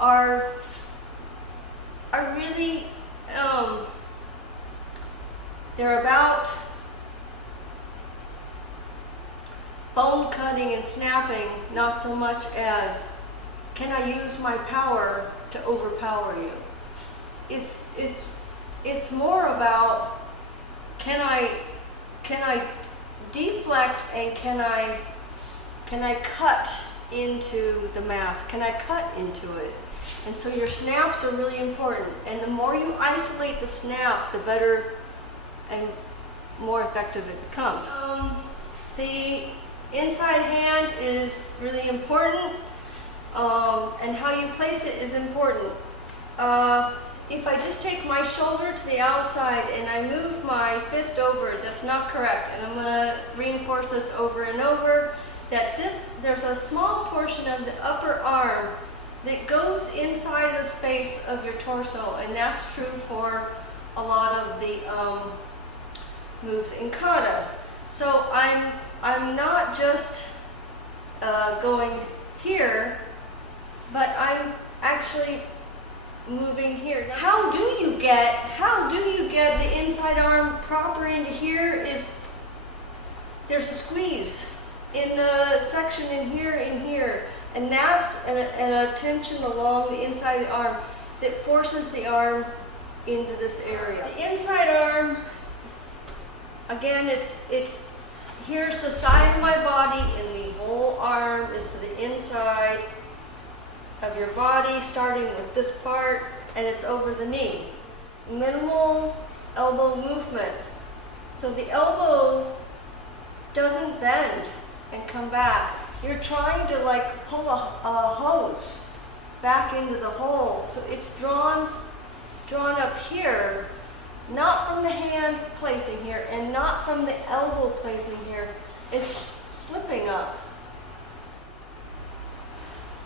are really, they're about bone cutting and snapping, not so much as can I use my power to overpower you. It's more about can I deflect, and can I cut into the mask? Can I cut into it? And so your snaps are really important. And the more you isolate the snap, the better and more effective it becomes. The inside hand is really important, and how you place it is important. If I just take my shoulder to the outside and I move my fist over, that's not correct. And I'm going to reinforce this over and over, that there's a small portion of the upper arm that goes inside the space of your torso, and that's true for a lot of the moves in kata. So I'm not just going here, but I'm actually moving here. How do you get the inside arm proper into here? Is there's a squeeze in the section in here, and that's a tension along the inside of the arm that forces the arm into this area. The inside arm, again, it's here's the side of my body, and the whole arm is to the inside of your body, starting with this part, and it's over the knee. Minimal elbow movement. So the elbow doesn't bend and come back. You're trying to like pull a hose back into the hole. So it's drawn up here, not from the hand placing here, and not from the elbow placing here. It's slipping up.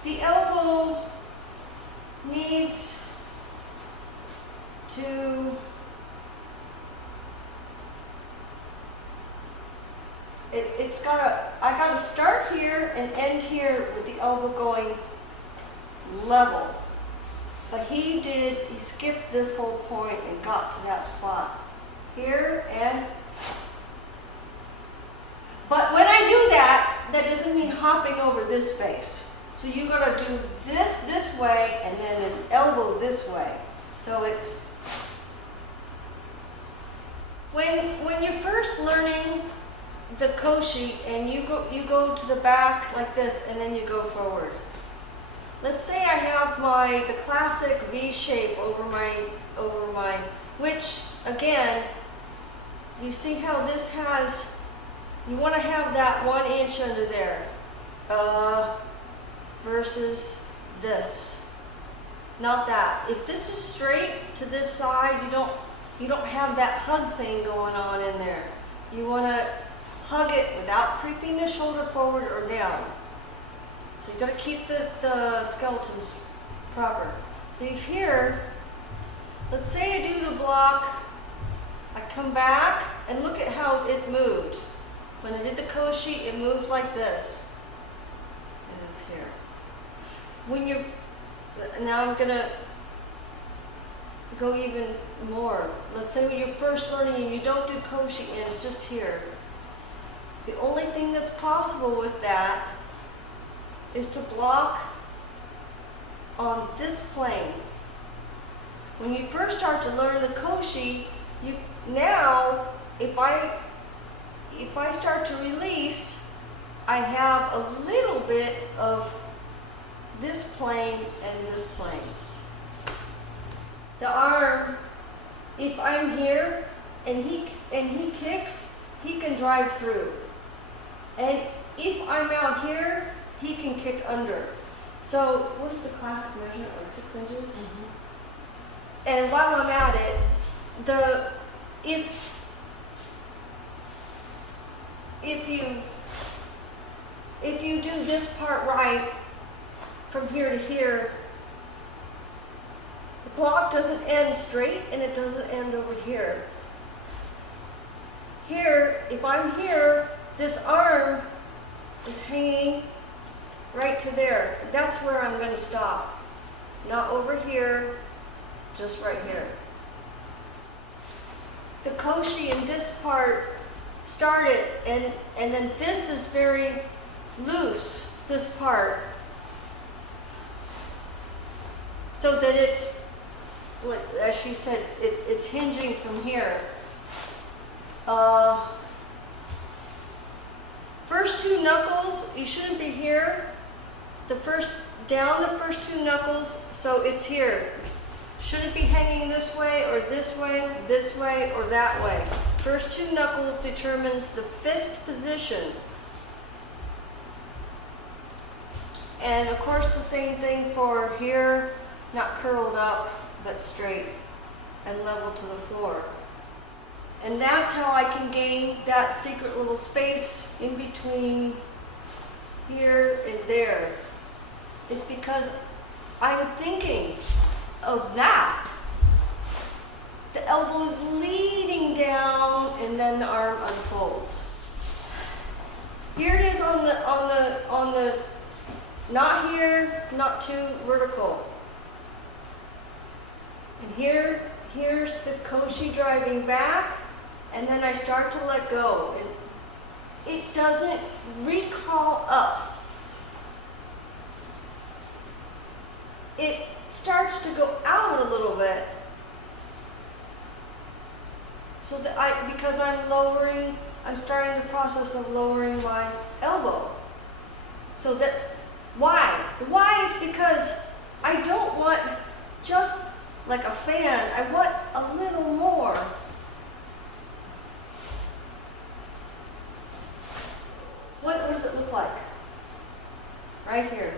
The elbow needs to, I gotta start here and end here with the elbow going level. But he skipped this whole point and got to that spot. Here and, but when I do that, that doesn't mean hopping over this space. So you gotta do this way, and then an elbow this way. So it's, when you're first learning the koshi and you go to the back like this, and then you go forward. Let's say I have the classic V shape over my, which again, you see how this has, you want to have that 1 inch under there. Versus this. Not that. If this is straight to this side, you don't have that hug thing going on in there. You want to hug it without creeping the shoulder forward or down. So you got to keep the skeletons proper. So here, let's say I do the block, I come back and look at how it moved. When I did the koshi, it moved like this. And it's here. Now I'm gonna go even more. Let's say when you're first learning and you don't do koshi and it's just here. The only thing that's possible with that is to block on this plane. When you first start to learn the koshi, now if I start to release, I have a little bit of this plane and this plane. The arm, if I'm here and he kicks, he can drive through. And if I'm out here, he can kick under. So what is the classic measurement, like 6 inches? Mm-hmm. And while I'm at it, if you do this part right, from here to here, the block doesn't end straight and it doesn't end over here. Here, if I'm here, this arm is hanging right to there. That's where I'm going to stop. Not over here, just right here. The koshi in this part started, and then this is very loose, this part. So that it's, like, as she said, it's hinging from here. First two knuckles, you shouldn't be here. Down the first two knuckles, so it's here. Shouldn't be hanging this way, or this way, or that way. First two knuckles determines the fist position. And of course the same thing for here, not curled up, but straight and level to the floor. And that's how I can gain that secret little space in between here and there. It's because I'm thinking of that. The elbow is leading down, and then the arm unfolds. Here it is on the not here, not too vertical. And here's the koshi driving back, and then I start to let go. And it doesn't recrawl up. It starts to go out a little bit. So that because I'm starting the process of lowering my elbow. So that, why? The why is because I don't want just like a fan, I want a little more. So what does it look like? Right here.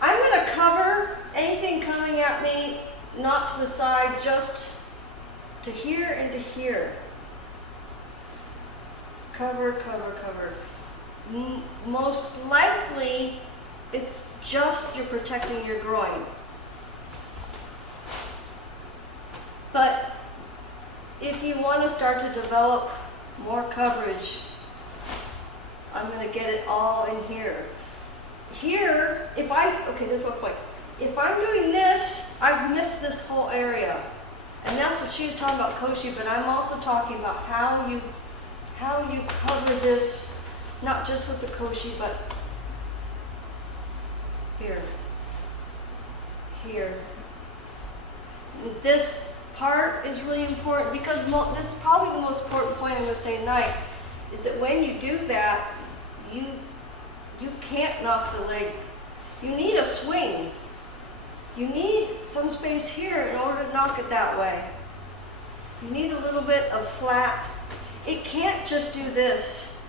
I'm going to cover anything coming at me, not to the side, just to here and to here. Cover, cover, cover. Most likely, it's just you're protecting your groin. But if you want to start to develop more coverage, I'm going to get it all in here. Here, okay, this is my point. If I'm doing this, I've missed this whole area. And that's what she was talking about koshi, but I'm also talking about how you cover this, not just with the koshi, but here. This part is really important because this is probably the most important point I'm going to say tonight, is that when you do that, you can't knock the leg. You need a swing. You need some space here in order to knock it that way. You need a little bit of flat. It can't just do this.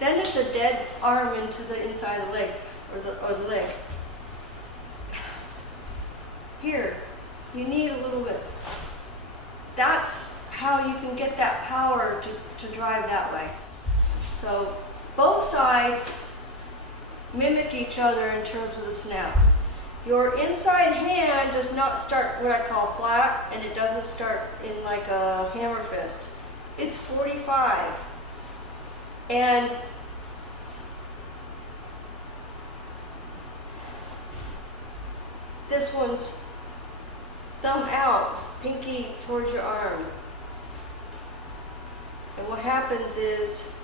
Then it's a dead arm into the inside of the leg, or the leg. Here, you need a little bit. That's how you can get that power to drive that way. So both sides mimic each other in terms of the snap. Your inside hand does not start what I call flat, and it doesn't start in like a hammer fist. It's 45. And this one's thumb out, pinky towards your arm. And what happens is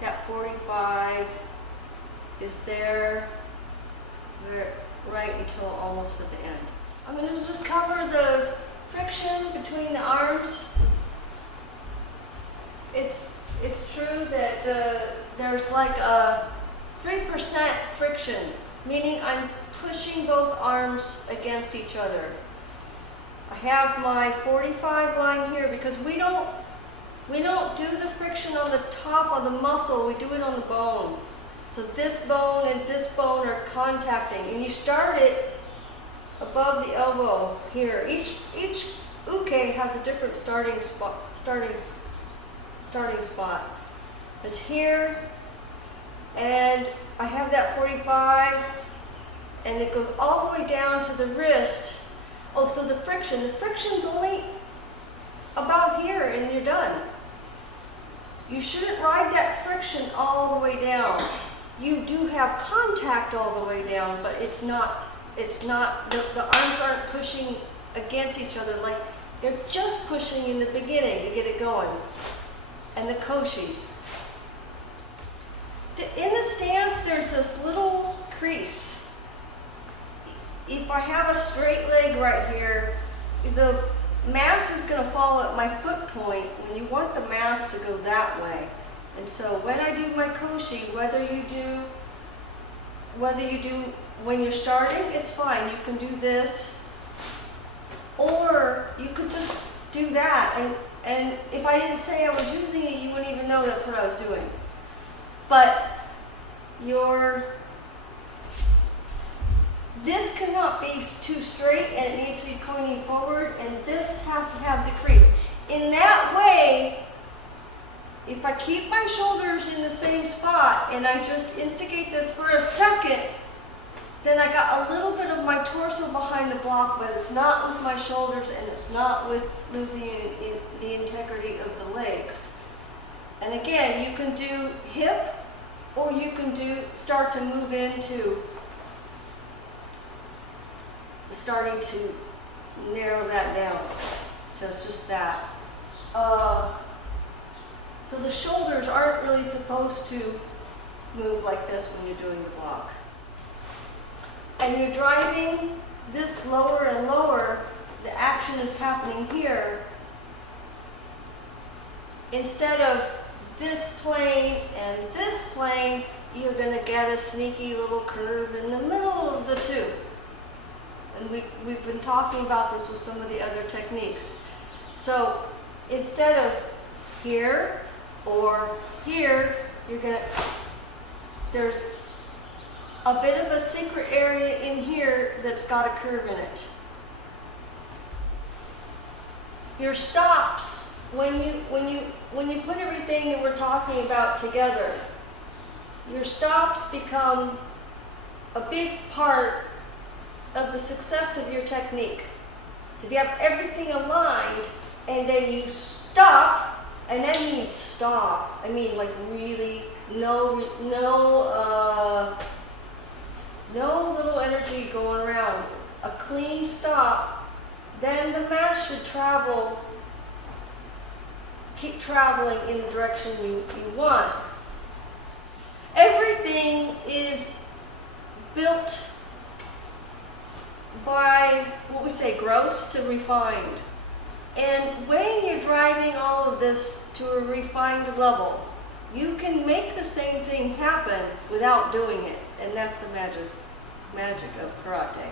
that 45 is there right until almost at the end. I'm going to just cover the friction between the arms. It's true that there's like a 3% friction, meaning I'm pushing both arms against each other. I have my 45 line here because we don't do the friction on the top of the muscle, we do it on the bone. So this bone and this bone are contacting, and you start it above the elbow here. Each uke has a different starting spot. It's here, and I have that 45, and it goes all the way down to the wrist. Oh, so the friction's only about here, and you're done. You shouldn't ride that friction all the way down. you do have contact all the way down, but it's not, the arms aren't pushing against each other, like they're just pushing in the beginning to get it going. And the koshi. In the stance, there's this little crease. If I have a straight leg right here, the mass is going to fall at my foot point, and you want the mass to go that way. And so when I do my koshi, whether you do when you're starting, it's fine. You can do this, or you could just do that. And if I didn't say I was using it, you wouldn't even know that's what I was doing. But this cannot be too straight, and it needs to be pointing forward, and this has to have the crease. In that way, if I keep my shoulders in the same spot and I just instigate this for a second, then I got a little bit of my torso behind the block, but it's not with my shoulders, and it's not with losing the integrity of the legs. And again, you can do hip, or you can start to move into starting to narrow that down. So it's just that. So the shoulders aren't really supposed to move like this when you're doing the block. And you're driving this lower and lower, the action is happening here. Instead of this plane and this plane, you're going to get a sneaky little curve in the middle of the two. And we've been talking about this with some of the other techniques. So instead of here or here, there's a bit of a secret area in here that's got a curve in it. Your stops, when you put everything that we're talking about together, your stops become a big part of the success of your technique. If you have everything aligned and then you stop, and that means stop. I mean, like really no little energy going around. A clean stop, then the mass should keep traveling in the direction you want. Everything is built by what we say, gross to refined. And when you're driving all of this to a refined level, you can make the same thing happen without doing it. And that's the magic of karate.